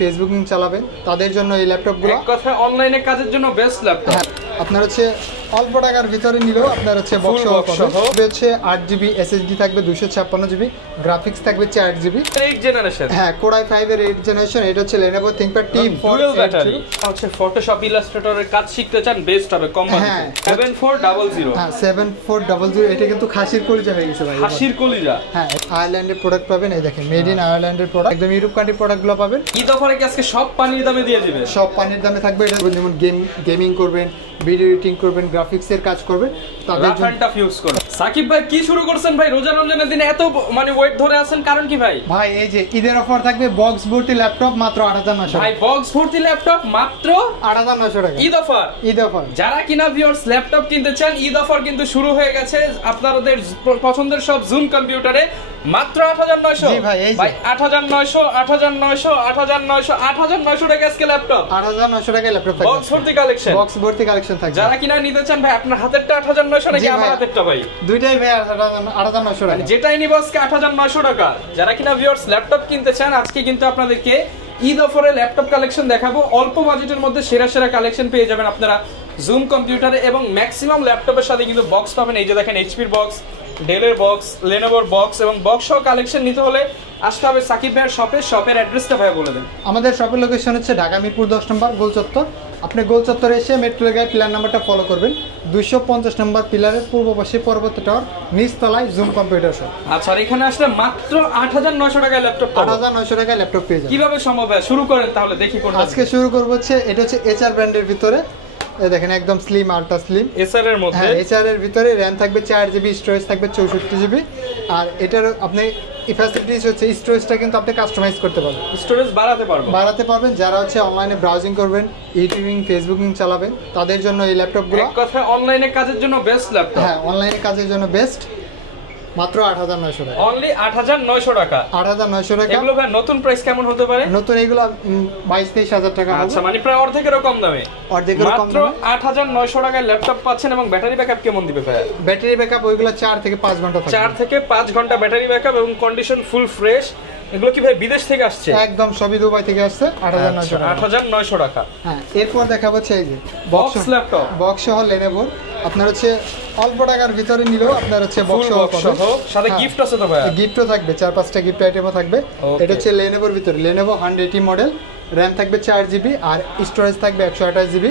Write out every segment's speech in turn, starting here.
Facebooking চালাবেন তাদের জন্য এই ল্যাপটপগুলো এক কথায় অনলাইনে কাজের জন্য বেস্ট ল্যাপটপ। আপনার হচ্ছে অল্প টাকার ভিতরে নিলেও আপনার হচ্ছে বক্স হচ্ছে 8GB SSD থাকবে, 256GB গ্রাফিক্স থাকবে 4GB, 8 জেনারেশন। হ্যাঁ, Core i5 এর 8 জেনারেশন। এটা হচ্ছে Lenovo ThinkPad T4 ব্যাটারি। হচ্ছে ফটোশপ ইলাস্ট্রেটরের কাজ শিখতে চান, বেস্ট হবে কোম্পানি। 7400। হ্যাঁ 7400। এটা কিন্তু খাসির কলিজা হয়ে গেছে ভাই, খাসির কলিজা। হ্যাঁ, আয়ারল্যান্ডের প্রোডাক্ট পাবেন, এই দেখেন মেড ইন আয়ারল্যান্ডের প্রোডাক্ট, একদম ইউরোপ কান্ট্রি প্রোডাক্টগুলো পাবেন। ঈদ অফারে কি আজকে সব পানির দামে দিয়ে দিবেন? সব পানির দামে থাকবে। এটা যেমন গেমিং করবেন, ভিডিও এডিটিং করবেন, গ্রাফিক্সের কাজ করবেন তাদের জন্য রাফানটা ফিউজ করুন। সাকিব ভাই কি শুরু করছেন ভাই? রোজা রমজানের দিনে এত মানে ওয়েট ধরে আছেন, কারণ কি ভাই? ভাই এই যে ঈদের অফার থাকবে, বক্স ভর্তি ল্যাপটপ মাত্র 8900 ভাই বক্স ভর্তি ল্যাপটপ মাত্র 8900 টাকা। Eid offer, Eid offer. যারা কিনা ভিউয়ার্স ল্যাপটপ কিনতে চান, ঈদ অফার কিন্তু শুরু হয়ে গেছে আপনাদের পছন্দের সব জুম কম্পিউটারে মাত্র 8900। জি ভাই, এই ভাই 8900 8900 8900 8900 টাকা আজকে ল্যাপটপ, 8900 টাকা ল্যাপটপ থাকবে, বক্স ভর্তি কালেকশন, বক্স ভর্তি কালেকশন থাকবে। যারা কিনা নিতে চান ভাই, আপনার হাতেরটা 8900 নাকি আমার হাতেরটা ভাই? দুইটাই ভাই 8900 টাকা, যেটাই নিব আজকে 8900 টাকা। যারা কিনা ভিউয়ার্স ল্যাপটপ কিনতে চান, আজকে কিন্তু আপনাদেরকে ঈদ অফারে ল্যাপটপ কালেকশন দেখাবো। অল্প বাজেটের মধ্যে সেরা সেরা কালেকশন পেয়ে যাবেন আপনারা জুম কম্পিউটারে, এবং ম্যাক্সিমাম ল্যাপটপের সাথে কিন্তু বক্স পাবেন। এই যে দেখেন এইচপির বক্স, ডেলের বক্স, লেনোভোর বক্স এবং বক্স সহ কালেকশন নিতে হলে আসতে হবে সাকিব ভাইয়ের শপে। শপের অ্যাড্রেসটা ভাই বলে দেন। আমাদের শপের লোকেশন হচ্ছে ঢাকা মিরপুর 10 নম্বর গোল চত্বর। আপনি গোল চত্বরে এসে মেট্রো রেলের পিলার নাম্বারটা ফলো করবেন, 250 নম্বর পিলারের পূর্ব পাশে পরবর্তী টাওয়ার, নিচতলায় জুম কম্পিউটার শপ। আচ্ছা, আর এখানে আসলে মাত্র 8900 টাকায় ল্যাপটপ, 8900 টাকায় ল্যাপটপ পেয়ে যাবেন। কিভাবে সম্ভব হয়? শুরু করেন তাহলে দেখি কোনটা। আজকে শুরু করব হচ্ছে, এটা হচ্ছে HR ব্র্যান্ডের ভিতরে, এই দেখেন একদম স্লিম, আলট্রা স্লিম এসআর এর মধ্যে। হ্যাঁ, HR এর ভিতরে র‍্যাম থাকবে 4GB, স্টোরেজ থাকবে 64GB। আর এটার আপনি ফ্যাসিলিটিস হচ্ছে স্টোরেজটা কিন্তু আপনি কাস্টমাইজ করতে পারবেন, স্টোরেজ বাড়াতে পারবেন। যারা হচ্ছে অনলাইনে ব্রাউজিং করবেন, ইউটিউবিং, ফেসবুকিং চালাবেন তাদের জন্য এই ল্যাপটপগুলো এক কথায় অনলাইনে কাজের জন্য বেস্ট ল্যাপটপ। হ্যাঁ, অনলাইনে কাজের জন্য বেস্ট, মাত্র 8900 টাকা, অনলি 8900 টাকা। 8900 টাকা। এগুলো ভাই নতুন প্রাইস কেমন হতে পারে? নতুন এগুলো 22-23 হাজার টাকা। আচ্ছা, মানে প্রায় অর্ধেকেরও কম দামে, মাত্র 8900 টাকায় ল্যাপটপ পাচ্ছেন। এবং ব্যাটারি ব্যাকআপ কেমন দিবে ভাই? ব্যাটারি ব্যাকআপ ওইগুলো 4 থেকে 5 ঘন্টা থাকবে, 4 থেকে 5 ঘন্টা ব্যাটারি ব্যাকআপ এবং কন্ডিশন ফুল ফ্রেশ। এগুলো কি ভাই বিদেশ থেকে আসছে? একদম সবই দুবাই থেকে আসছে। 8900 টাকা। 8900 টাকা। হ্যাঁ, এরপর দেখাবো হচ্ছে এই যে বক্স ল্যাপটপ, বক্স সহ Lenovo। আপনার হচ্ছে অল্প টাকার ভিতরে নিলেও আপনার হচ্ছে বক্স সহ সাথে গিফট আছে তো ভাই? গিফটও থাকবে, 4-5টা গিফট আইটেমও থাকবে। এটা হচ্ছে Lenovoর ভিতরে, Lenovo 180 মডেল, র‍্যাম থাকবে 4GB আর স্টোরেজ থাকবে 128GB।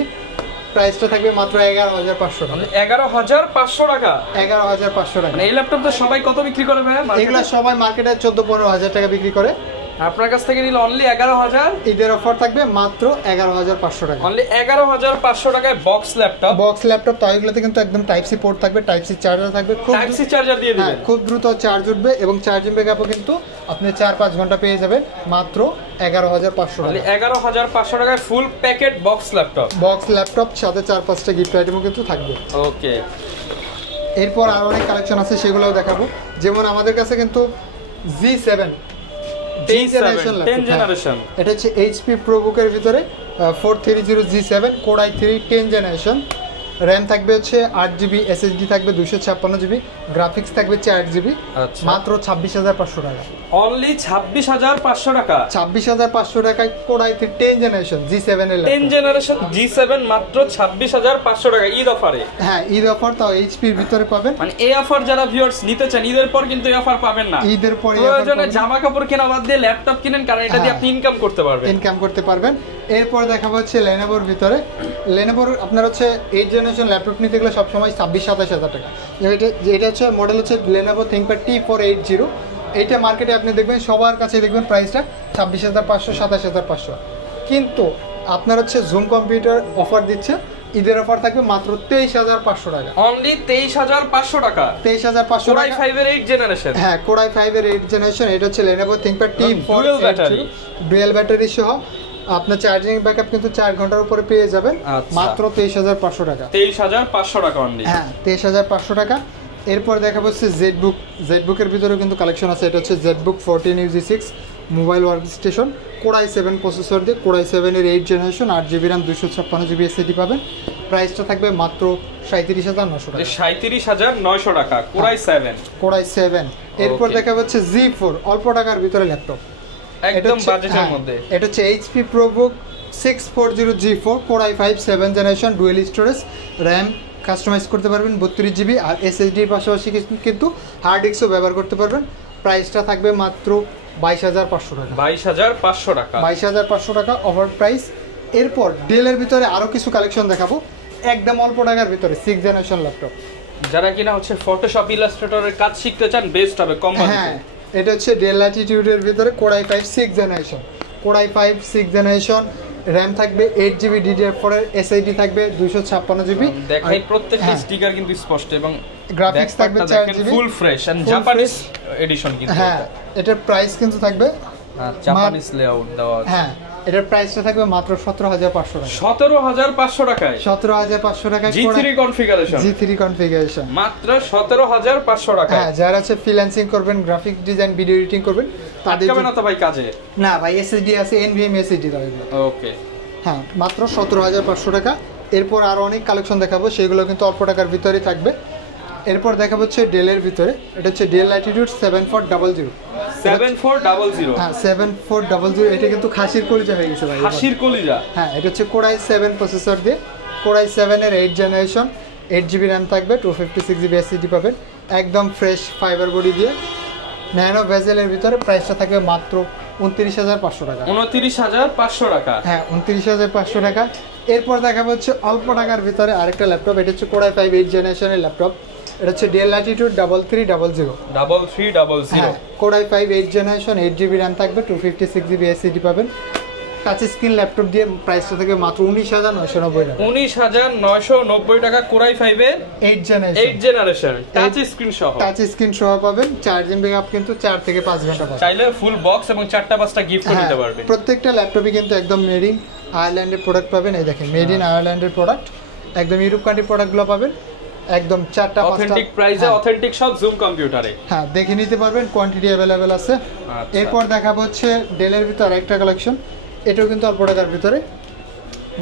প্রাইসটা থাকবে মাত্র 11500 টাকা। 11500 টাকা, 11500 টাকা। মানে এই ল্যাপটপ তো সবাই কত বিক্রি করে ভাই? এগুলা সবাই মার্কেটে 14-15 হাজার টাকা বিক্রি করে, আপনার কাছ থেকে নিলে অনলি 11000। ঈদের অফার থাকবে মাত্র 11500 টাকা, অনলি 11500 টাকায় বক্স ল্যাপটপ। বক্স ল্যাপটপ তো এগুলোতে কিন্তু একদম টাইপ সি পোর্ট থাকবে, টাইপ সি চার্জার থাকবে, টাইপ সি চার্জার দিয়ে দিবেন, খুব দ্রুত চার্জ উঠবে এবং চার্জিং ব্যাকআপও কিন্তু আপনি 4-5 ঘন্টা পেয়ে যাবেন মাত্র 11500 টাকা। 11500 টাকায় ফুল packet box laptop, box laptop সাথে 4-5টা গিফট আইটেমও কিন্তু থাকবে। ওকে, এরপর আরো অনেক কালেকশন আছে, সেগুলোও দেখাবো। যেমন আমাদের কাছে কিন্তু G7 10 জেনারেশন, এটা হচ্ছে HP ProBook এর ভিতরে 430G7 Core i3 10 generation. RAM থাকবে হচ্ছে 8GB, SSD থাকবে 256GB, গ্রাফিক্স থাকবে 4GB, মাত্র 26500 টাকা। অনলি 26500 টাকা। 26500 টাকায় Core i3 10 জেনারেশন G7 এর 10 জেনারেশন G7 মাত্র 26500 টাকা ঈদ অফারে। হ্যাঁ, ঈদ অফার তাও HP এর ভিতরে পাবেন। মানে এই অফার যারা ভিউয়ার্স নিতে চান, ঈদের পর কিন্তু এই অফার পাবেন না। ঈদের পরে প্রয়োজনে জামা কাপড় কেনা বাদ দিয়ে ল্যাপটপ কিনেন, কারণ এটা দিয়ে আপনি ইনকাম করতে পারবেন। এরপর দেখাবো হচ্ছে Lenovoর ভিতরে, Lenovoর আপনার হচ্ছে 8 জেনারেশন ল্যাপটপ নিতে গেলে সবসময় 26-27 হাজার টাকা। এটা হচ্ছে মডেল হচ্ছে Lenovo ThinkPad T480। এইটা মার্কেটে আপনি দেখবেন সবার কাছে দেখবেন প্রাইসটা 26500, 27500, কিন্তু আপনার হচ্ছে জুম কম্পিউটার অফার দিচ্ছে, ঈদের অফার থাকবে মাত্র 23500 টাকা। অনলি 23500 টাকা। 23500 টাকা। Core i5 এর 8 জেনারেশন। হ্যাঁ, Core i5 এর 8 জেনারেশন। এটা হচ্ছে Lenovo ThinkPad T4 dual battery সহ আপনার চার্জিং ব্যাকআপ কিন্তু 4 ঘন্টার উপরে পেয়ে যাবেন, মাত্র 23500 টাকা। 23500 টাকা অনলি। হ্যাঁ, 23500 টাকা। এরপর দেখাবো হচ্ছে জেডবুকের ভিতরেও কিন্তু কালেকশন আছে। এটা হচ্ছে ZBook 14UG6 mobile work station, Core i7 processor দিয়ে, Core i7 এর 8 generation, 8GB RAM, 256GB SSD পাবেন। প্রাইসটা থাকবে মাত্র 37900 টাকা। 37900 টাকা Core i7। Core i7। এরপর দেখাবো হচ্ছে Z4 অল্প টাকার ভিতরে ল্যাপটপ। একদম বাজেটের মধ্যে। এটা হচ্ছে HP ProBook 640G4 Core i5 7th generation dual storage, RAM customise করতে পারবেন 32GB, আর SSD এর পাশাপাশি কিন্তু হার্ড ডিস্কও ব্যবহার করতে পারবেন। প্রাইসটা থাকবে মাত্র 22,500 টাকা। 22,500 টাকা, 22,500 টাকা অফার প্রাইস। এরপর ডেলের ভিতরে আরও কিছু কালেকশন দেখাবো একদম অল্প টাকার ভিতরে 6th জেনারেশন ল্যাপটপ। যারা কিনা হচ্ছে ফটোশপ ইলাস্ট্রেটরের কাজ শিখতে চান বেস্ট হবে কম বাজেটে। হ্যাঁ, এটা হচ্ছে ডেল ল্যাটিটিউডের ভিতরে Core i5 6th generation, Core i5 6th generation, RAM থাকবে 8GB DDR4 এর, SSD থাকবে 256GB। দেখাই প্রত্যেকটা স্টিকার কিন্তু স্পষ্ট এবং গ্রাফিক্স থাকবে 4GB, full fresh and Japanese edition কিন্তু। হ্যাঁ, এটার প্রাইস কিন্তু থাকবে জাপানিজ লেআউট দেওয়া আছে। হ্যাঁ, এটার প্রাইসটা থাকবে মাত্র 17,500 টাকা। 17,500 টাকায় 17,500 টাকায় G3 কনফিগারেশন, G3 কনফিগারেশন মাত্র 17,500 টাকা। হ্যাঁ, যারা হচ্ছে ফ্রিল্যান্সিং করবেন, গ্রাফিক ডিজাইন, ভিডিও এডিটিং করবেন তাদের আটকাবে না তো ভাই কাজে? না ভাই, SSD আছে, NVMe SSD দাও। ওকে, হ্যাঁ, মাত্র 17,500 টাকা। এরপর আরো অনেক কালেকশন দেখাবো, সেগুলো কিন্তু অল্প টাকার ভিতরেই থাকবে। এরপর দেখাবো হচ্ছে ডেলের ভিতরে, এটা হচ্ছে ডেল ল্যাটিটিউড 7400। 7400, হ্যাঁ 7400, এটা কিন্তু খাসির কলিজা হয়ে গেছে ভাই, খাসির কলিজা। হ্যাঁ, এটা হচ্ছে Core i7 প্রসেসর দিয়ে, Core i7 এর 8th জেনারেশন, 8GB RAM থাকবে, 256GB SSD পাবেন, একদম ফ্রেশ ফাইবার বডি দিয়ে ন্যানো ভেজেলের ভিতরে। প্রাইসটা থাকবে মাত্র 29,500 টাকা। 29,500 টাকা, হ্যাঁ 29,500 টাকা। এরপর দেখাবো হচ্ছে অল্প টাকার ভিতরে আরেকটা ল্যাপটপ, এটা হচ্ছে Core i5 8th জেনারেশনের ল্যাপটপ, এটা হচ্ছে del Latitude 3300। 3300, Core i5 8th generation, 8GB RAM থাকবে, 256GB SSD পাবেন, টাচ স্ক্রিন ল্যাপটপ দিয়ে। প্রাইসটা থেকে মাত্র 19,990 টাকা। 19,990 টাকা Core i5 এর 8th generation, 8th generation touch screen সহ। টাচ স্ক্রিন সহ পাবেন, চার্জিং ব্যাকআপ কিন্তু 4 থেকে 5 ঘন্টা পাবেন। চাইলে ফুল বক্স এবং 4টা-5টা গিফট দিতে পারবেন। প্রত্যেকটা ল্যাপটপই কিন্তু একদম মেড ইন আয়ারল্যান্ডের প্রোডাক্ট পাবেন। এই দেখেন, মেড ইন আয়ারল্যান্ডের প্রোডাক্ট, একদম ইউরোপ কান্ট্রি প্রোডাক্টগুলো পাবেন, একদম 4টা 5টা অথেন্টিক প্রাইসে, অথেন্টিক সব জুম কম্পিউটারে। হ্যাঁ, দেখে নিতে পারবেন, কোয়ান্টিটি अवेलेबल আছে। এরপর দেখাবো হচ্ছে ডেলের ভিতর একটা কালেকশন, এটাও কিন্তু অল্প টাকার ভিতরে,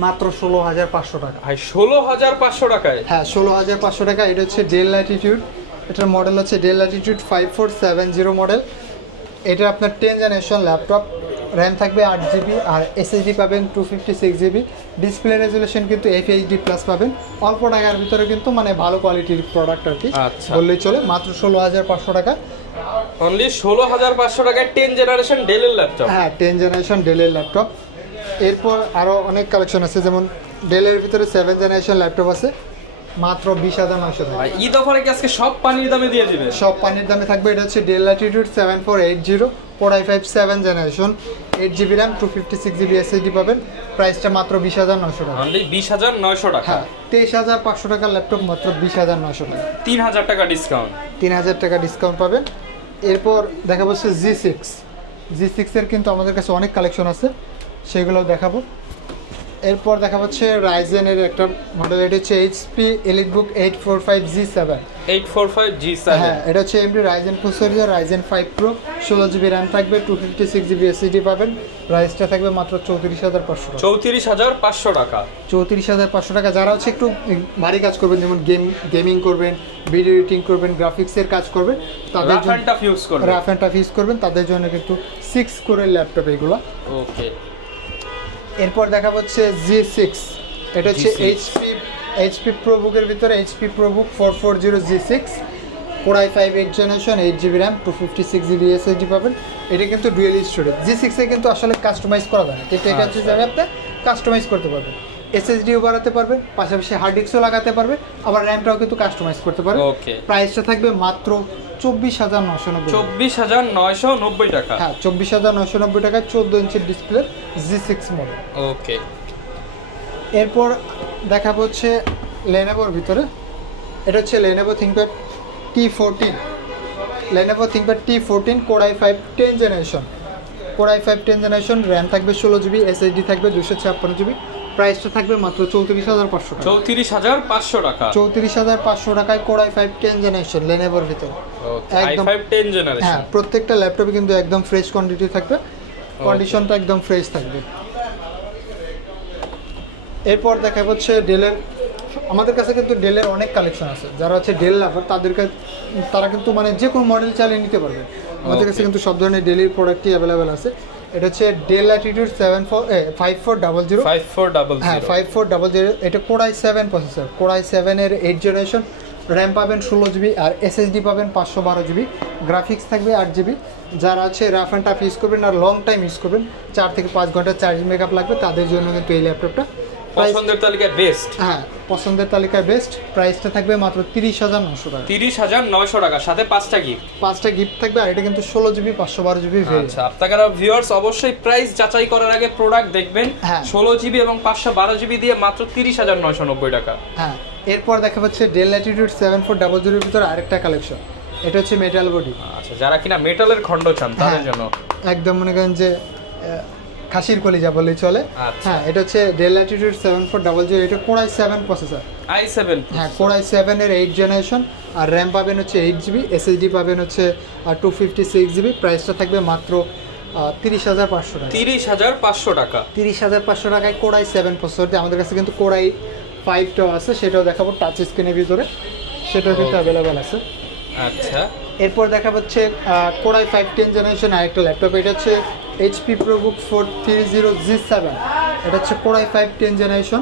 মাত্র 16,500 টাকা। ভাই 16,500 টাকায়? হ্যাঁ 16,500 টাকা। এটা হচ্ছে ডেল ল্যাটিটিউড, এটার মডেল হচ্ছে ডেল ল্যাটিটিউড 5470 মডেল। এটা আপনার 10th জেনারেশন ল্যাপটপ, র্যাম থাকবে 8GB আর SSD পাবেন 256GB। ডিসপ্লে রেজুলেশন কিন্তু FHD প্লাস পাবেন। অল্প টাকার ভিতরে কিন্তু মানে ভালো কোয়ালিটির প্রোডাক্ট আর কি বললেই চলে, মাত্র 16,500 টাকা। অনলি 16,500 টাকায় 10th জেনারেশন ডেলের ল্যাপটপ। হ্যাঁ 10th জেনারেশন ডেলের ল্যাপটপ। এরপর আরও অনেক কালেকশন আছে, যেমন ডেলের ভিতরে 7th জেনারেশন ল্যাপটপ আছে, মাত্র 20,900 টাকা। ঈদ অফারে কি আজকে সব পানির দামে দিয়ে দিবেন? সব পানির দামে থাকবে। এটা হচ্ছে del Latitude 7480 Core i5 7th generation, 8GB RAM, 256GB SSD পাবেন। প্রাইসটা মাত্র 20,900 টাকা। অনলি 20,900 টাকা। হ্যাঁ 23,500 টাকার ল্যাপটপ, মাত্র 20,900 টাকা। 3,000 টাকা ডিসকাউন্ট, 3,000 টাকা ডিসকাউন্ট পাবেন। এরপর দেখাবো হচ্ছে G6 এর কিন্তু আমাদের কাছে অনেক কালেকশন আছে, সেগুলো দেখাবো। এরপর দেখা হচ্ছে রাইজেনের একটা মডেল, এটা হচ্ছে HP EliteBook 845G7। 845G7, হ্যাঁ এটা হচ্ছে AMD Ryzen processor, Ryzen 5 Pro, 16GB RAM থাকবে, 256GB SSD পাবেন। প্রাইসটা থাকবে মাত্র 34,500 টাকা। 34,500 টাকা, 34,500 টাকা। যারা হচ্ছে একটু ভারী কাজ করবেন, যেমন গেমিং করবেন, ভিডিও এডিটিং করবেন, গ্রাফিক্সের কাজ করবেন, তাদের জন্য রাফ অ্যান্ড টাফ ইউজ করবেন, তাদের জন্য কিন্তু 6 কোরের ল্যাপটপ এগুলো। ওকে। এরপর দেখা হচ্ছে G6, এটা হচ্ছে HP ProBook এর ভিতরে HP ProBook 440G6, Core i5 8th generation, 8GB RAM, 256GB SSD পাবেন। এটা কিন্তু ডুয়াল স্টোরেজ। G6 এ কিন্তু আসলে কাস্টমাইজ করা যায় না, কিন্তু এটা হচ্ছে যাবে আপনি কাস্টমাইজ করতে পারবেন, SSDও বাড়াতে পারবেন, পাশাপাশি হার্ড ডিস্কও লাগাতে পারবে, আবার র্যামটাও কিন্তু কাস্টমাইজ করতে পারবে। ওকে। প্রাইসটা থাকবে মাত্র 24,990। 24,990 টাকা। হ্যাঁ 24,990 টাকা, 14 ইঞ্চির ডিসপ্লে G6 মডেল। ওকে। এরপর দেখাবো হচ্ছে লেনোভোর ভিতরে, এটা হচ্ছে Lenovo ThinkPad T14, Lenovo ThinkPad T14 Core i5 10th generation, Core i5 10th generation, RAM থাকবে 16GB, SSD থাকবে 256GB। প্রাইসটা থাকবে মাত্র 34,500 টাকা। 34,500 টাকা। 34,500 টাকায় Core i5 10th জেনারেশন লেনোভোর ভিতরে। একদম i5 10th জেনারেশন। হ্যাঁ প্রত্যেকটা ল্যাপটপে কিন্তু একদম ফ্রেশ কোয়ান্টিটি থাকবে, কন্ডিশনটা একদম ফ্রেশ থাকবে। এরপর দেখা হচ্ছে ডেলের, আমাদের কাছে কিন্তু ডেলের অনেক কালেকশন আছে। যারা হচ্ছে ডেল লাভার তারা কিন্তু মানে যে কোনো মডেল চালিয়ে নিতে পারবে। আমাদের কাছে কিন্তু সব ধরনের ডেলির প্রোডাক্টই অ্যাভেলেবেল আছে। এটা হচ্ছে ডেল ল্যাটিটিউড 5400 হ্যাঁ 5400 এটা core i7 processor, core i7 এর 8 জেনারেশন, র্যাম পাবেন 16 জিবি আর এসএসডি পাবেন 512 জিবি, গ্রাফিক্স থাকবে 8 জিবি। যারা আছে রাফ অ্যান্ড টাফ ইউজ করবেন আর লং টাইম ইউজ করবেন, 4 থেকে 5 ঘন্টা চার্জিং ব্যাকআপ লাগবে, তাদের জন্য কিন্তু এই ল্যাপটপটা পছন্দের তালিকায় বেস্ট। হ্যাঁ পছন্দের তালিকায় বেস্ট। প্রাইসটা থাকবে মাত্র 30900 টাকা। 30900 টাকা, সাথে 5টা গিফট থাকবে। আর এটা কিন্তু 16 জিবি 512 জিবি। আচ্ছা আপনারা ভিউয়ার্স অবশ্যই প্রাইস যাচাই করার আগে প্রোডাক্ট দেখবেন। 16 জিবি এবং 512 জিবি দিয়ে মাত্র 30990 টাকা। হ্যাঁ এরপর দেখা যাচ্ছে ডেল ল্যাটিটিউড 7400 এর ভিতরে আরেকটা কালেকশন, এটা হচ্ছে মেটাল বডি। আচ্ছা যারা কিনা মেটালের খণ্ড চান তাদের জন্য একদম মনে করেন যে খাসির কলিজা বললেই চলে। হ্যাঁ এটা হচ্ছে ডেল ল্যাটিটিউড 7400, এটা কোর i7 প্রসেসর, i7 হ্যাঁ কোর i7 এর 8 জেনারেশন, আর র্যাম পাবেন হচ্ছে 8 জিবি, এসএসডি পাবেন হচ্ছে 256 জিবি। প্রাইসটা থাকবে মাত্র 30500 টাকা। 30500 টাকা। 30500 টাকায় কোর i7 প্রসেসর দিয়ে। আমাদের কাছে কিন্তু কোর i5টাও আছে, সেটাও দেখাবো টাচ স্ক্রিনের ভিতরে, সেটাও কিন্তু অ্যাভেলেবেল আছে। আচ্ছা এরপর দেখা হচ্ছে কোর i5 10 জেনারেশন আরেকটা ল্যাপটপ, এটা হচ্ছে HP ProBook 430G7, এটা হচ্ছে core i5 10 generation,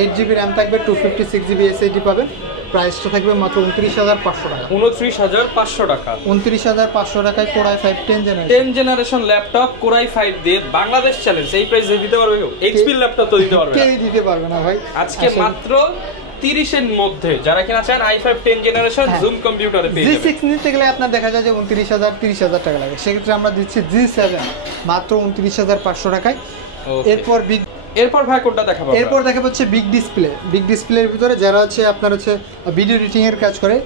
8 GB RAM থাকবে, 256 জিবি এসএসডি পাবেন। প্রাইসটা থাকবে মাত্র 29500 টাকা। 29500 টাকা। 29500 টাকায় core i5 10 generation laptop core i5 দিয়ে বাংলাদেশ চ্যালেঞ্জ এই প্রাইসে দিতে পারবে কেউ? HP ল্যাপটপ তো দিতে পারবে না, কেউই দিতে পারবে না ভাই। আজকে মাত্র 30 এর মধ্যে যারা কিনা চান i5 10 জেনারেশন জুম কম্পিউটারে পেয়ে যাবেন। G6 নিতে গেলে আপনার দেখা যায় যে 29000 টাকা লাগে, সেক্ষেত্রে আমরা দিচ্ছি G7 মাত্র 29500 টাকায়। এরপর ভাই কোনটা দেখাবো? এরপর দেখাবো হচ্ছে বিগ ডিসপ্লের ভিতরে যারা আছে আপনার হচ্ছে ভিডিও এডিটিং এর কাজ করে,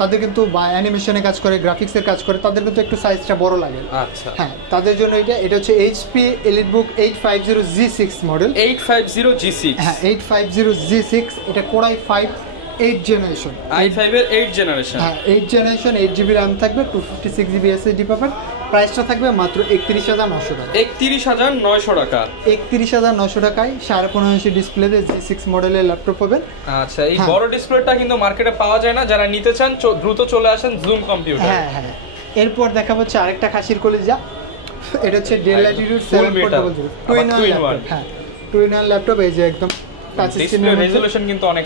তাদের কিন্তু বা অ্যানিমেশনে কাজ করে, গ্রাফিক্সের কাজ করে, তাদের কিন্তু একটু সাইজটা বড় লাগে। আচ্ছা হ্যাঁ তাদের জন্য এটা হচ্ছে HP EliteBook 850G6 model. 850G6 হ্যাঁ 850G6, এটা কোর i5 8 জেনারেশন, i5 এর 8 জেনারেশন। হ্যাঁ 8 জেনারেশন, 8 জিবি র্যাম থাকবে, 256 জিবি এসএসডি পাবেন। প্রাইসটা থাকবে মাত্র 31900 টাকা। 31900 টাকা। 31900 টাকায় 15.5 ইঞ্চি ডিসপ্লেতে G6 মডেলের ল্যাপটপ পাবেন। আচ্ছা এই বড় ডিসপ্লেটা কিন্তু মার্কেটে পাওয়া যায় না, যারা নিতে চান দ্রুত চলে আসেন জুম কম্পিউটার। হ্যাঁ এরপর দেখা হচ্ছে আরেকটা খাসির কলিজা, এটা হচ্ছে ডেল ল্যাটিটিউড 7400 2-in-1 হ্যাঁ 2-in-1 ল্যাপটপ। এই যে একদম টাচ স্ক্রিনের রেজোলিউশন কিন্তু অনেক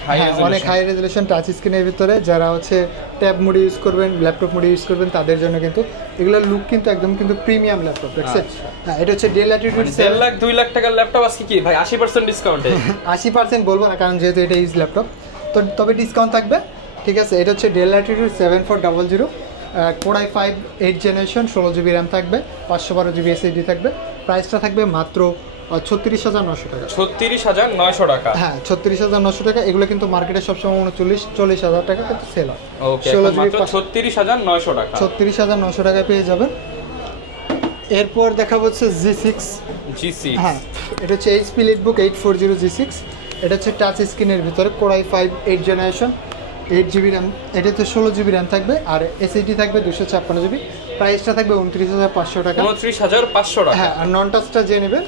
হাই রেজোলিউশন টাচ স্ক্রিনের ভিতরে যারা হচ্ছে ট্যাব মোড ইউজ করবেন, ল্যাপটপ মোড ইউজ করবেন, তাদের জন্য কিন্তু এগুলোর লুক কিন্তু একদম কিন্তু প্রিমিয়াম ল্যাপটপ দেখছেন। হ্যাঁ এটা হচ্ছে ডেল ল্যাটিটিউড 1.5 লাখ 2 লাখ টাকার ল্যাপটপ আজকে কি ভাই 80% ডিসকাউন্টে? 80% বলবো না, কারণ যেহেতু এটা ইউজ ল্যাপটপ, তো তবে ডিসকাউন্ট থাকবে, ঠিক আছে। এটা হচ্ছে del Latitude 7400, core i5 8 generation, 16 GB RAM থাকবে, 512 জিবি এসএসডি থাকবে। প্রাইসটা থাকবে মাত্র 36900 টাকা। 36900 টাকা। হ্যাঁ 36900 টাকা। এগুলো কিন্তু মার্কেটে সবসময় 40,000 টাকা কিন্তু সেল হয়। ওকে মাত্র 36900 টাকা। 36900 টাকায় পেয়ে যাবেন। এরপর দেখা হচ্ছে G6। হ্যাঁ এটা হচ্ছে HP EliteBook 840G6, এটা হচ্ছে টাচ স্ক্রিনের ভিতরে, core i5 8 generation, 8 GB RAM, এটাতে 16 জিবি র্যাম থাকবে, আর এসএসডি থাকবে 256 জিবি। প্রাইসটা থাকবে 29500 টাকা। 29500 টাকা। হ্যাঁ আর নন টাচটা যে নেবেন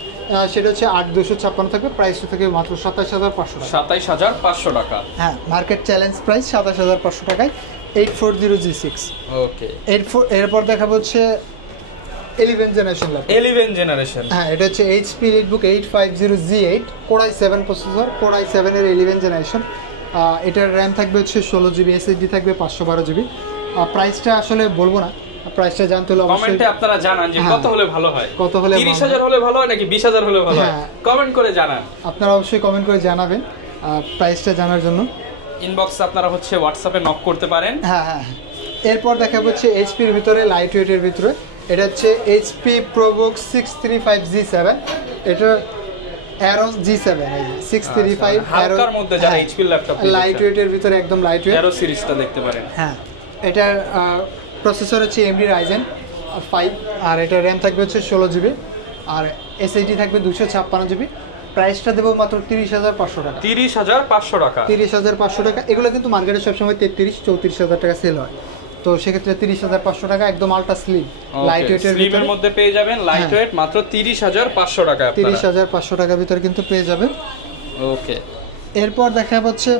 সেটা হচ্ছে 8256 থাকবে, প্রাইসটা থেকে মাত্র 27500 টাকা। 27500 টাকা। হ্যাঁ মার্কেট চ্যালেঞ্জ প্রাইস 27500 টাকায় 840G6। ওকে এরপর দেখাবো হচ্ছে 11 জেনারেশন ল্যাপটপ। 11 জেনারেশন, হ্যাঁ এটা হচ্ছে HP EliteBook 850G8, core i7 processor, core i7 এর 11 জেনারেশন। এটার র্যাম থাকবে হচ্ছে 16 জিবি, এসএসডি থাকবে 512 জিবি। প্রাইসটা আসলে বলবো না, প্রাইসটা জানতে হলে অবশ্যই কমেন্টে আপনারা জানান যে কত হলে ভালো হয়, কত হলে 30000 হলে ভালো হয় নাকি 20000 হলে ভালো হয়, কমেন্ট করে জানান। আপনারা অবশ্যই কমেন্ট করে জানাবেন প্রাইসটা জানার জন্য। ইনবক্সে আপনারা হচ্ছে হোয়াটসঅ্যাপে নক করতে পারেন। হ্যাঁ এরপর দেখা হচ্ছে HP এর ভিতরে লাইট ওয়েটের ভিতরে, এটা হচ্ছে HP ProBook 635G7, এটা Aeros G7 এই 635 হালকার মধ্যে যারা HP ল্যাপটপ লাইট ওয়েটের ভিতরে, একদম লাইট ওয়েট Aeros সিরিজটা দেখতে পারেন। হ্যাঁ এটার প্রসেসর হচ্ছে AMD Ryzen 5, আর এটা র্যাম থাকবে হচ্ছে 16 জিবি, আর এসএসডি থাকবে 256 জিবি। প্রাইসটা দেবো মাত্র 30500 টাকা। 30500 টাকা। 30500 টাকা। এগুলো কিন্তু মার্কেটে সবসময় 33-34 টাকা সেল হয়, তো সেক্ষেত্রে 30500 টাকা একদম আলট্রা স্লিম লাইট ওয়েটের স্লিমের মধ্যে পেয়ে যাবেন, লাইট ওয়েট মাত্র 30500 টাকা। 30500 টাকার ভিতরে কিন্তু পেয়ে যাবেন। ওকে এরপর দেখা হচ্ছে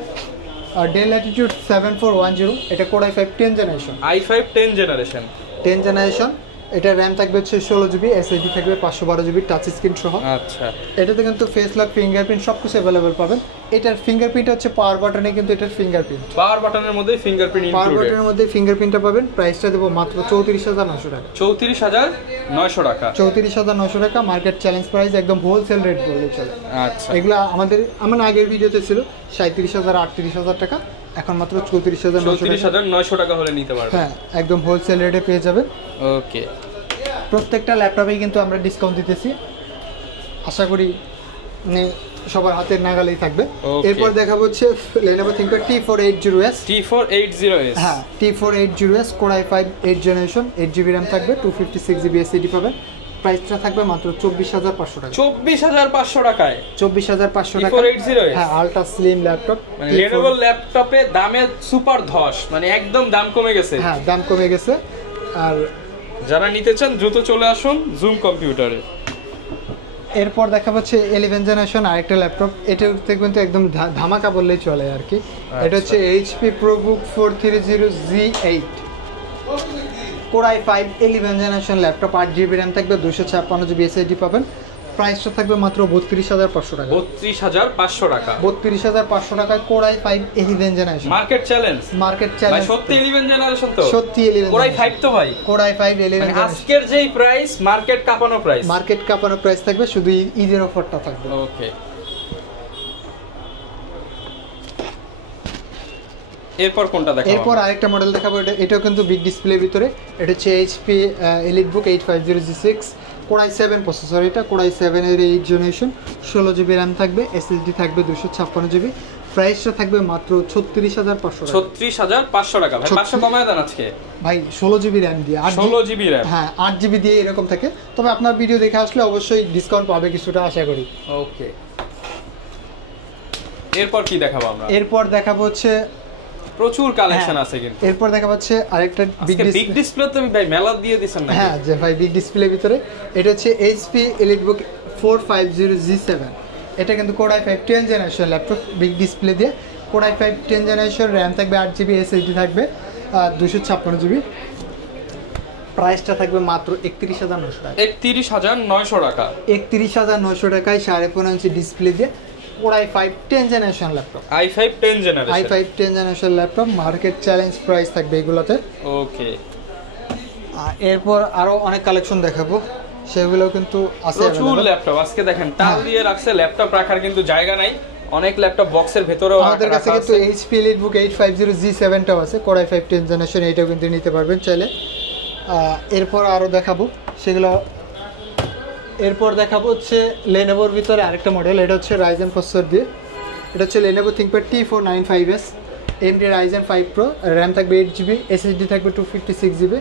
ডেল ল্যাটিটিউড 7410, এটা core i5 10 generation. i5 10 generation, এটা র্যাম থাকবে হচ্ছে 16GB, এসএসডি থাকবে 512GB টাচ স্ক্রিন সহ। আচ্ছা, এটাতে কিন্তু ফেস লক, ফিঙ্গারপ্রিন্ট সবকিছু अवेलेबल পাবেন। এটার ফিঙ্গারপ্রিন্ট হচ্ছে পাওয়ার বাটনে, কিন্তু এটার ফিঙ্গারপ্রিন্ট পাওয়ার বাটনের মধ্যে ফিঙ্গারপ্রিন্ট ইনক্লুডেড। পাওয়ার বাটনের মধ্যে ফিঙ্গারপ্রিন্টটা পাবেন। প্রাইসটা দেব মাত্র 34900 টাকা। 34900 টাকা। 34900 টাকা মার্কেট চ্যালেঞ্জ প্রাইস, একদম হোলসেল রেট বললে চলে। আচ্ছা, এগুলা আমার আগের ভিডিওতে ছিল 37000 38000 টাকা, এখন মাত্র 34900 টাকা হলে নিতে পারবেন। হ্যাঁ, একদম হোলসেল রেটে পেয়ে যাবেন। ওকে, প্রত্যেকটা ল্যাপটপেই কিন্তু আমরা ডিসকাউন্ট দিতেছি, আশা করি মানে সবার হাতের নাগালেই থাকবে। এরপর দেখাবো হচ্ছে Lenovo ThinkPad T480S। T480S, হ্যাঁ, T480S Core i5 8th generation, 8GB RAM থাকবে, 256GB SSD পাবেন। প্রাইসটা থাকবে মাত্র 24500 টাকা। 24500 টাকায় 24500 টাকা T480S। হ্যাঁ, আলট্রা স্লিম ল্যাপটপ। মানে Lenovo ল্যাপটপে দামে সুপার ধস, মানে একদম দাম কমে গেছে। হ্যাঁ, দাম কমে গেছে। আর যারা নিতে চান দ্রুত চলে আসুন জুম কম্পিউটারে। এরপর দেখা হচ্ছে 11 জেনারেশন আরেকটা ল্যাপটপ, এটাতে কিন্তু একদম ধামাকা বললেই চলে আর কি। এটা হচ্ছে HP ProBook 430Z8 Core i5 11 generation laptop, 8GB RAM থাকবে, 256GB SSD পাবেন। প্রাইসটা থাকবে মাত্র 32500 টাকা। 32500 টাকা। 32500 টাকায় Core i5 11 generation, market challenge. ভাই সত্যি 11 জেনারেশন তো? সত্যি 11 Core i5 তো ভাই। Core i5 11 মানে আজকের যেই প্রাইস, মার্কেট কাঁপানো প্রাইস। মার্কেট কাঁপানো প্রাইস থাকবে, শুধু ঈদের অফারটা থাকবে। ওকে, এরপর কোনটা দেখাবো? এরপর আরেকটা মডেল দেখাবো, এটাও কিন্তু বিগ ডিসপ্লের ভিতরে। এটা হচ্ছে HP EliteBook 850G6 Core i7 processor, এটা Core i7 এর 8th জেনারেশন, 16GB RAM থাকবে, SSD থাকবে 256GB। প্রাইসটা থাকবে মাত্র 36500 টাকা। 36500 টাকা। ভাই 500 কমায় দেন আজকে ভাই, 16GB RAM দিয়ে, 16GB RAM, হ্যাঁ 8GB দিয়ে এরকম থাকে। তবে আপনার ভিডিও দেখে আসলে অবশ্যই ডিসকাউন্ট পাবে কিছুটা, আশা করি। ওকে, এরপর কি দেখাবো আমরা? এরপর দেখাবো হচ্ছে প্রচুর কালেকশন আছে কিন্তু। এরপর দেখা যাচ্ছে আরেকটা বিগ ডিসপ্লে তো ভাই মেলা দিয়ে দিবেন না? হ্যাঁ, যে ভাই বিগ ডিসপ্লের ভিতরে এটা হচ্ছে HP EliteBook 450G7। এটা কিন্তু Core i5 10th generation laptop, big display দিয়ে। Core i5 10th generation, RAM থাকবে 8GB, SSD থাকবে 256GB। প্রাইসটা থাকবে মাত্র 31900 টাকা। 31900 টাকা। 31900 টাকায় 5.5 ইঞ্চি ডিসপ্লে দিয়ে Core i5 10th generation laptop, i5 10th generation, i5 10th generation laptop. Market challenge price থাকবে এগুলোতে। ওকে, এরপর আরো অনেক কালেকশন দেখাবো, সেগুলো কিন্তু আছে প্রচুর ল্যাপটপ। আজকে দেখেন টাল দিয়ে রাখছে, ল্যাপটপ রাখার কিন্তু জায়গা নাই। অনেক ল্যাপটপ বক্সের ভেতরেও আমাদের কাছে কিন্তু HP EliteBook 850G7 টাও আছে, Core i5 10th জেনারেশন, এটাও কিন্তু নিতে পারবেন চাইলে। এরপর আরো দেখাবো সেগুলো। এরপর দেখাবো হচ্ছে Lenovoর ভিতরে আরেকটা মডেল, এটা হচ্ছে Ryzen প্রসেসর দিয়ে। এটা হচ্ছে Lenovo ThinkPad T495S AMD Ryzen 5 Pro, RAM থাকবে 8GB, SSD থাকবে 256GB।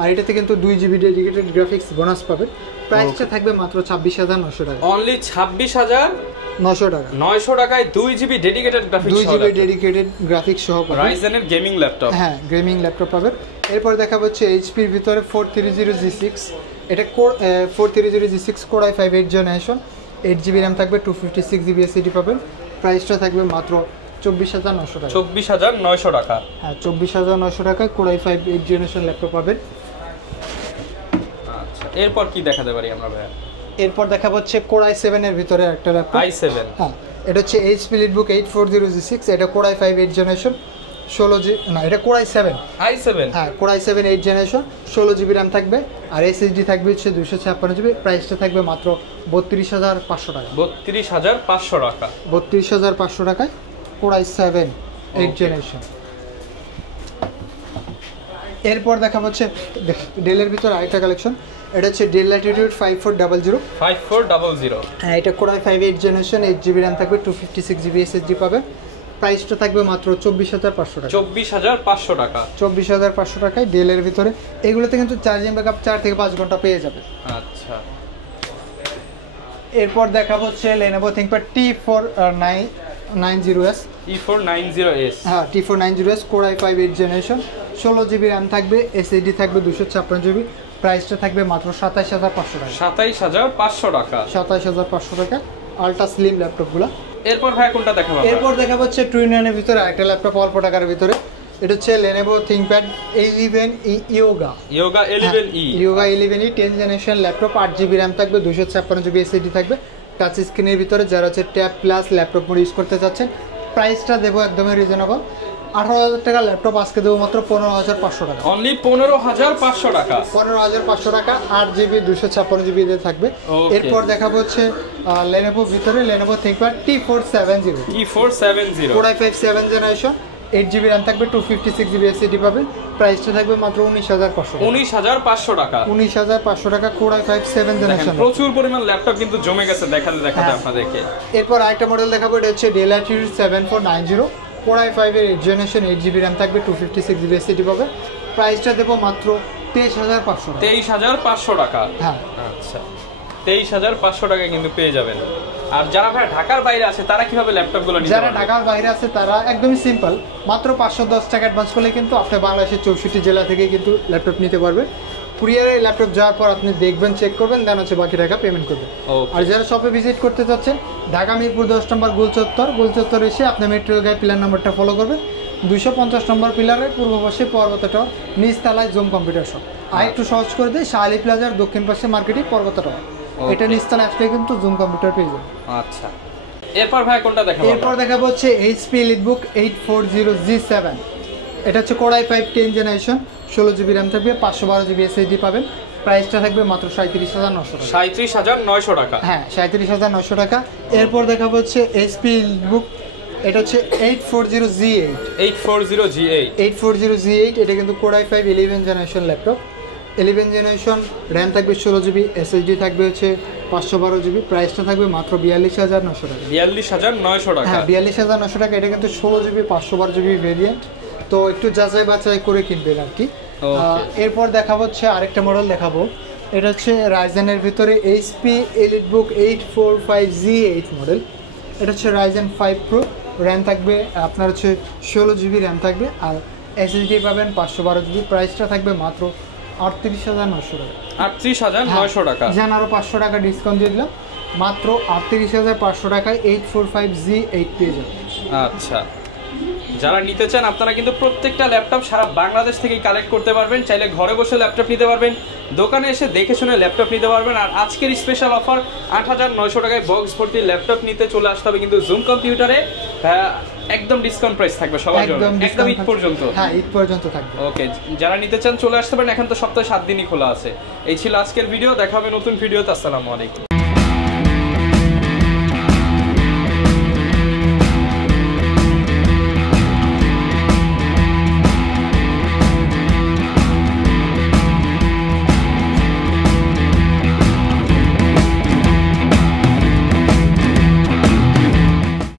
আর এটাতে কিন্তু 2GB ডেডিকেটেড গ্রাফিক্স বোনাস পাবেন। প্রাইসটা থাকবে মাত্র 26900 টাকা। অনলি 26900 টাকা। 900 টাকায় 2GB dedicated graphics, 2GB dedicated graphics সহ Ryzen এর গেমিং ল্যাপটপ। হ্যাঁ, গেমিং ল্যাপটপ পাবেন। এরপর দেখাবো হচ্ছে HP এর ভিতরে 430G6। এটা 430G6 Core i5 8th generation, 8GB RAM থাকবে, 256GB SSD পাবেন। প্রাইসটা থাকবে মাত্র 24900 টাকা। 24900 টাকা। হ্যাঁ, 24900 টাকায় Core i5 8th generation laptop পাবেন। আচ্ছা, এরপর কি দেখাতে পারি আমরা ভাই? এরপর দেখাবো হচ্ছে Core i7 এর ভিতরে একটা ল্যাপটপ, i7। হ্যাঁ, এটা হচ্ছে HP EliteBook 840G6, এটা Core i5 8th generation, 16GB, না এটা Core i7। হ্যাঁ, Core i7 8th generation, 16GB RAM থাকবে, আর SSD থাকবে হচ্ছে 256GB। প্রাইসটা থাকবে মাত্র 32500 টাকা। 32500 টাকা। 32500 টাকায় Core i7 8th জেনারেশন। এরপর দেখা হচ্ছে ডেলের ভিতর আরেকটা কালেকশন, এটা হচ্ছে Dell Latitude 5400। হ্যাঁ, এটা Core i5 8th generation, 8GB RAM থাকবে, 256GB SSD পাবেন। প্রাইসটা থাকবে মাত্র 24500 টাকা। 24500 টাকা। 24500 টাকায় ডেলের ভিতরে। এগুলোতে কিন্তু চার্জিং ব্যাকআপ 4 থেকে 5 ঘন্টা পেয়ে যাবে। আচ্ছা, এরপর দেখাবো হচ্ছে Lenovo ThinkPad T490S। হ্যাঁ, T490S Core i5 8th generation, 16GB RAM থাকবে, SSD থাকবে 256GB। প্রাইসটা থাকবে মাত্র 27500 টাকা। 27500 টাকা। 27500 টাকা আলট্রা স্লিম ল্যাপটপগুলো। এরপর ভাই কোনটা দেখাবো? এরপর দেখাবো হচ্ছে টুইন এর ভিতরে একটা ল্যাপটপ, অল্প টাকার ভিতরে। এটা হচ্ছে Lenovo ThinkPad 11e Yoga 11e Yoga 11e 10th generation laptop, 8GB RAM থাকবে, 256GB SSD থাকবে, টাচ স্ক্রিনের ভিতরে। যারা হচ্ছে tab plus laptop mode use করতে চাচ্ছেন, প্রাইসটা দেবো একদমই রিজনেবল। 18,000 টাকা ল্যাপটপ আজকে দেবো মাত্র 15,500 টাকা। অনলি 15,500 টাকা। 15,500 টাকা, 8GB 256GB দিয়ে থাকবে। এরপর দেখাবো হচ্ছে Lenovo ভিতরে Lenovo ThinkPad T470 Core i5 7th generation, 8GB RAM থাকবে, 256GB SSD পাবেন। প্রাইসটা থাকবে মাত্র 19,500 টাকা। 19,500 টাকা। 19,500 টাকা Core i5 7th জেনারেশন। প্রচুর পরিমাণ ল্যাপটপ কিন্তু জমে গেছে দেখাতে আপনাদেরকে। এরপর আরেকটা মডেল দেখাবো, এটা হচ্ছে Dell Latitude 7490 Core i5 এর 8th জেনারেশন, 8GB RAM থাকবে, 256GB SSD পাবে। প্রাইসটা দেবো মাত্র 23,500 টাকা। 23,500 টাকা। হ্যাঁ আচ্ছা, 23,500 টাকা কিন্তু পেয়ে যাবেন। আর যারা ভাই ঢাকার বাইরে আছে তারা কিভাবে ল্যাপটপগুলো নিতে পারবে? যারা ঢাকার বাইরে আছে তারা একদমই সিম্পল, মাত্র 510 টাকা অ্যাডভান্স করলে কিন্তু আপনি বাংলাদেশের 64 জেলা থেকে কিন্তু ল্যাপটপ নিতে পারবেন। কুরিয়ারে ল্যাপটপ যাওয়ার পর আপনি দেখবেন, চেক করবেন, দেন হচ্ছে বাকি টাকা পেমেন্ট করবেন। আর যারা শপে ভিজিট করতে চাচ্ছেন, ঢাকা মিরপুর 10 নম্বর গোলচত্বর এসে আপনি মেট্রো গায়ে পিলার নাম্বারটা ফলো করবেন। 250 নম্বর পিলারের পূর্ব পাশে পর্বত টাওয়ার, নিচতলায় জুম কম্পিউটার শপ। আর একটু সহজ করে দিয়ে শাহালি প্লাজার দক্ষিণ পাশে মার্কেটিং পর্বত টাওয়ার, এটা নিচতলা আসলে কিন্তু জুম কম্পিউটার পেয়ে যাবেন। আচ্ছা, এরপর ভাই কোনটা দেখাবো? এরপর দেখাবো হচ্ছে HP EliteBook 840G7। এটা হচ্ছে Core i5 10th generation, 16GB RAM থাকবে, 512GB SSD পাবেন। প্রাইসটা থাকবে মাত্র 37,900 টাকা। 37,900 টাকা। হ্যাঁ, 37,900 টাকা। এরপর দেখাবো হচ্ছে HP EliteBook, এটা হচ্ছে 840G8 840G8। এটা কিন্তু Core i5 11th generation laptop, 11th generation, RAM থাকবে 16GB, SSD থাকবে হচ্ছে 512GB। প্রাইসটা থাকবে মাত্র 42,900 টাকা। 42,900 টাকা। হ্যাঁ, 42,900 টাকা। এটা কিন্তু 16GB 512GB ভেরিয়েন্ট, তো একটু যাচাই বাছাই করে কিনবেন আর কি। এরপর দেখাবো হচ্ছে আরেকটা মডেল দেখাবো, এটা হচ্ছে রাইজেনের ভিতরে HP EliteBook 845G8 মডেল। এটা হচ্ছে Ryzen 5 Pro, RAM থাকবে আপনার হচ্ছে 16GB RAM থাকবে, আর SSD পাবেন 512GB। প্রাইসটা থাকবে মাত্র 38,900 টাকা। 38,900 টাকা। যেন আরো 500 টাকা ডিসকাউন্ট দিয়ে দিলাম, মাত্র 38,500 টাকায় 845G8 পেয়ে যাবেন। আচ্ছা, যারা নিতে চান আপনারা কিন্তু প্রত্যেকটা ল্যাপটপ সারা বাংলাদেশ থেকেই কালেক্ট করতে পারবেন। চাইলে ঘরে বসে ল্যাপটপ নিতে পারবেন, দোকানে এসে দেখে শুনে ল্যাপটপ নিতে পারবেন। আর আজকের স্পেশাল অফার 8,900 টাকায় বক্স ভর্তি ল্যাপটপ নিতে চলে আসতে হবে কিন্তু জুম কম্পিউটারে। একদম ডিসকাউন্ট প্রাইস থাকবে সবার জন্য, একদম ঈদ পর্যন্ত। হ্যাঁ, ঈদ পর্যন্ত থাকবে। ওকে, যারা নিতে চান চলে আসতে পারেন, এখন তো সপ্তাহে 7 দিনই খোলা আছে। এই ছিল আজকের ভিডিও, দেখা হবে নতুন ভিডিওতে। আসসালামু আলাইকুম।